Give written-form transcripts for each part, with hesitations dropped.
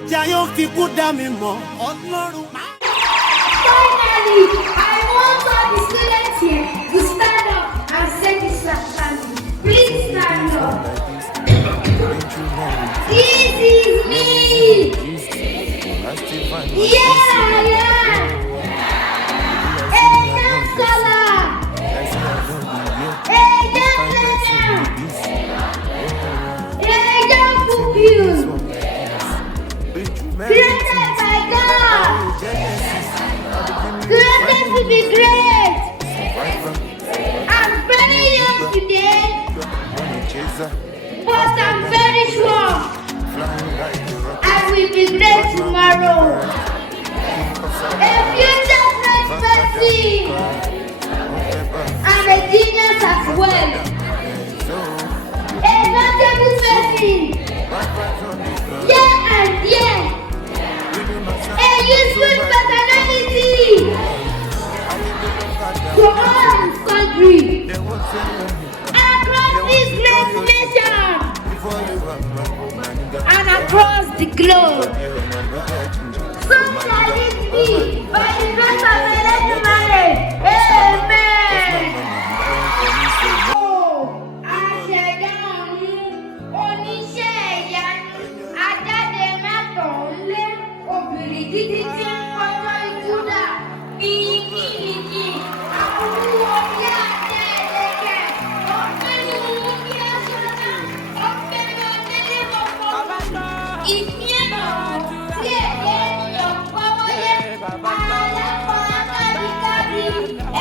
I want all the students here to stand up and say this family. Please stand up. This is me. Yeah. Created by God. Created to be great. I'm very young today, but I'm very strong. I will be great tomorrow. A future great person. I'm a genius as well. A notable person. Yeah and yeah. A useful personality to all country across this great nation and across the globe. So shall it be by the grace of the Lord marriage. Amen. Títí tí ń kọjọ́ ìkúdà bíyíkíyíkí àbúrú orí àjẹ́ ẹ̀lẹ́kẹ̀ ọ̀pẹ̀lú orí aṣọ́nà ọ̀pẹ̀lú ọ̀dẹ́lẹ̀ kọ̀ọ̀kan ìfíẹ̀nà tí èdè ènìyàn pọ́wọ́yé alákọ̀ akábíkábí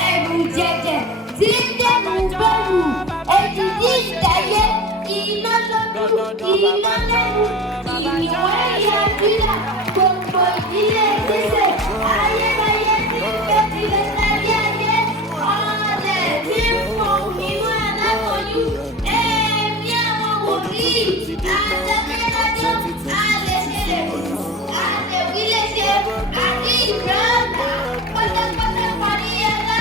ẹ̀rù jẹ̀jẹ̀ tí ń dẹ̀rù bẹ̀rù èdìdí ìtẹ̀yẹ iná lójú iná lẹ́nu ìwọ̀ ẹ̀yà ìbílẹ̀. Gbogbo ìdílé ìgbésẹ̀ ayérayé tí ń bẹ́bí lẹ́sẹ̀ ayé ọ̀dẹ̀ tí ń fọ ìwọ aláboyún ẹ̀mí àwọn wòlíì àtẹ̀mẹ́lájọ́ àlẹ́ṣẹ̀ àtẹ̀wílẹ̀ṣẹ̀ àti ìgbàlódà pátápátá parí ẹ̀dá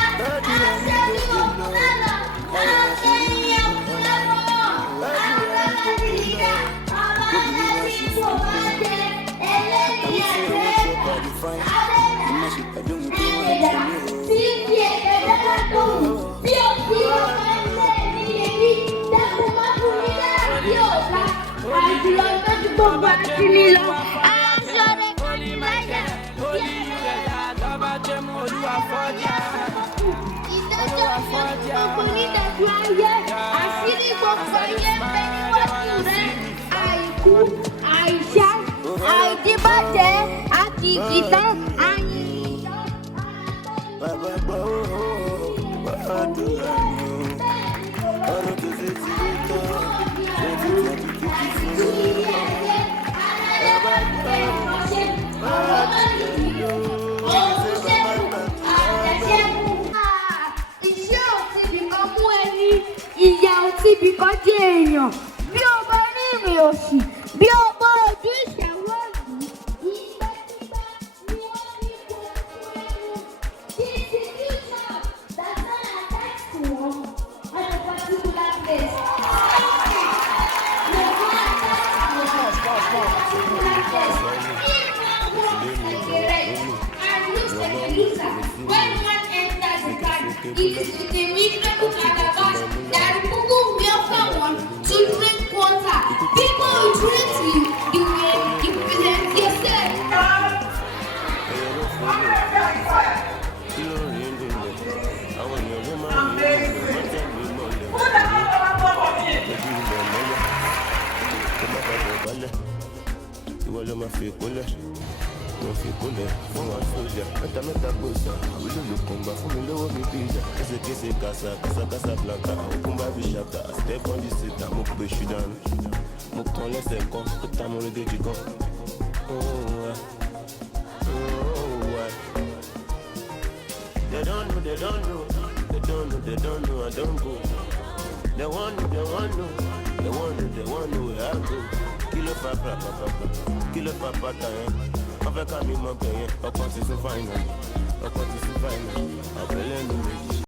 àṣẹ́bí òkú lánà àṣẹ́yìn òkú lánà àgbàlá ìlíkà àbálá ìbò wájẹ. Àìsá, àìdíbàjẹ́, àti ìdìtàn, àyìnbó. Bàbá gbọ́ àdúrà ni o, ọ̀rọ̀ tó ṣe ti rí tán, ṣe ti tẹ̀ ti kí ti fún mi. Bàbá gbọ́ ọ̀rọ̀ tó ṣe ti rí iṣẹ́ ò ti bìkan mú ẹni, ìyà ò ti bìkan jẹ́ èèyàn. Bí o bá ní ìrìn òṣì, bí o bá ojú ìṣàwọ̀ yìí, ìgbàkigbà ni wọ́n ní kó fún ẹnu. The institution that not attached to one on a particular place. No one attached to one particular place. If one walks like a wretch and looks like a loser, when one enters the car, it is with a miserable calabash that Google welcome one to drink water. People will treat you the way you present yourself. Ìwọ ló máa fi kólẹ̀, mo fi kólẹ̀ fún wa sójà. Mẹ́ta gbòòsà, àwílò ló kàn gbà fún mi lọ́wọ́ mi bí ìjà. Késekése kàṣà blanca, òkun bá fi ṣàkà. Step on the seat, mo pè ṣù dànù. Mo kàn lẹ́sẹ̀ kan, ó ta mo rédèjì kan. They don't know, I don't go. They want know where I go. Kilo fa pata yẹn. Wọ́n fẹ́ ká mi mọ bẹ̀yẹn. Ọkàn ti sún fáìnà. Ọbẹ̀ lẹ́nu méjì.